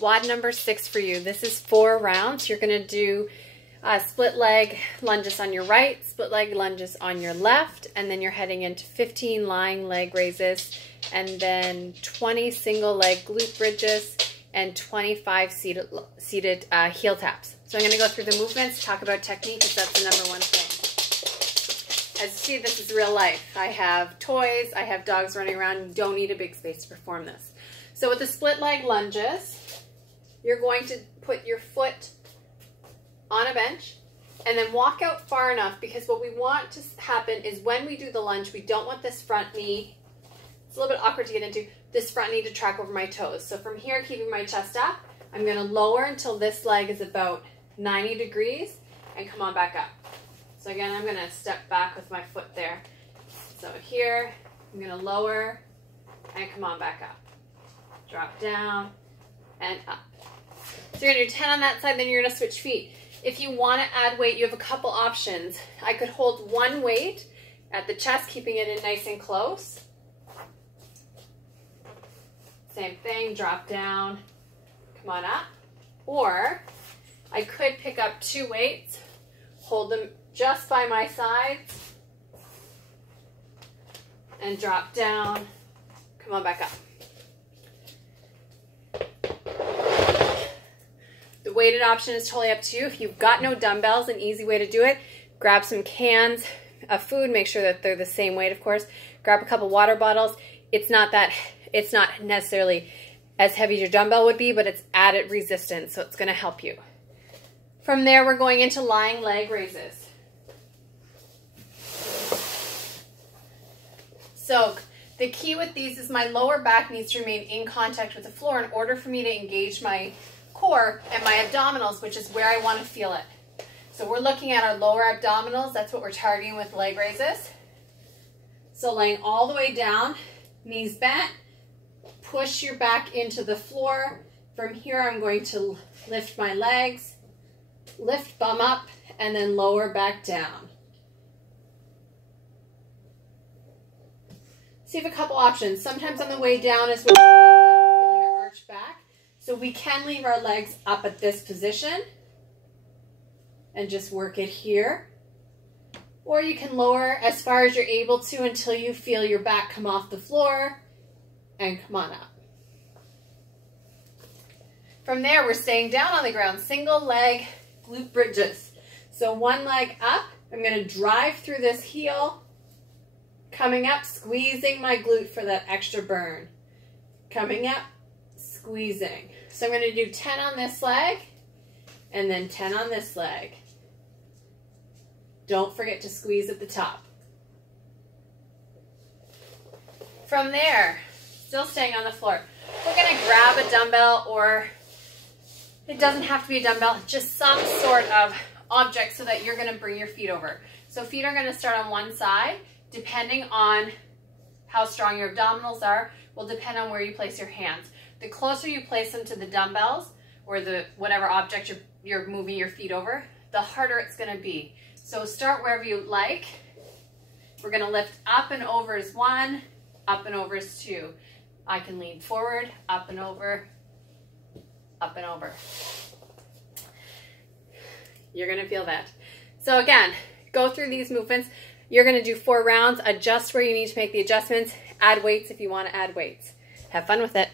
WOD number 6 for you. This is 4 rounds. You're going to do split leg lunges on your right, split leg lunges on your left, and then you're heading into 15 lying leg raises, and then 20 single leg glute bridges, and 25 seated heel taps. So I'm going to go through the movements, talk about technique, because that's the number one thing. As you see, this is real life. I have toys, I have dogs running around. You don't need a big space to perform this. So with the split leg lunges, you're going to put your foot on a bench and then walk out far enough, because what we want to happen is when we do the lunge, we don't want this front knee, it's a little bit awkward to get into, this front knee to track over my toes. So from here, keeping my chest up, I'm going to lower until this leg is about 90 degrees and come on back up. So again, I'm going to step back with my foot there. So here, I'm going to lower and come on back up. Drop down and up. So you're going to do 10 on that side, then you're going to switch feet. If you want to add weight, you have a couple options. I could hold one weight at the chest, keeping it in nice and close. Same thing, drop down, come on up. Or I could pick up 2 weights, hold them just by my sides, and drop down, come on back up. The weighted option is totally up to you. If you've got no dumbbells, an easy way to do it, grab some cans of food, make sure that they're the same weight, of course. Grab a couple water bottles. It's not necessarily as heavy as your dumbbell would be, but it's added resistance, so it's going to help you. From there, we're going into lying leg raises. So the key with these is my lower back needs to remain in contact with the floor in order for me to engage my core and my abdominals, which is where I want to feel it. So we're looking at our lower abdominals. That's what we're targeting with leg raises. So laying all the way down, knees bent, push your back into the floor. From here, I'm going to lift my legs, lift bum up, and then lower back down. So you have a couple options. Sometimes on the way down is when we're feeling our arch back. So we can leave our legs up at this position and just work it here. Or you can lower as far as you're able to until you feel your back come off the floor and come on up. From there, we're staying down on the ground, single leg glute bridges. So one leg up, I'm going to drive through this heel, coming up, squeezing my glute for that extra burn. Coming up, squeezing. So I'm going to do 10 on this leg and then 10 on this leg. Don't forget to squeeze at the top. From there, still staying on the floor, we're going to grab a dumbbell, or it doesn't have to be a dumbbell, just some sort of object so that you're going to bring your feet over. So feet are going to start on one side. Depending on how strong your abdominals are, will depend on where you place your hands. The closer you place them to the dumbbells or the whatever object you're moving your feet over, the harder it's going to be. So start wherever you like. We're going to lift up and over as 1, up and over as 2. I can lean forward, up and over, up and over. You're going to feel that. So again, go through these movements. You're going to do 4 rounds, adjust where you need to make the adjustments, add weights if you want to add weights. Have fun with it.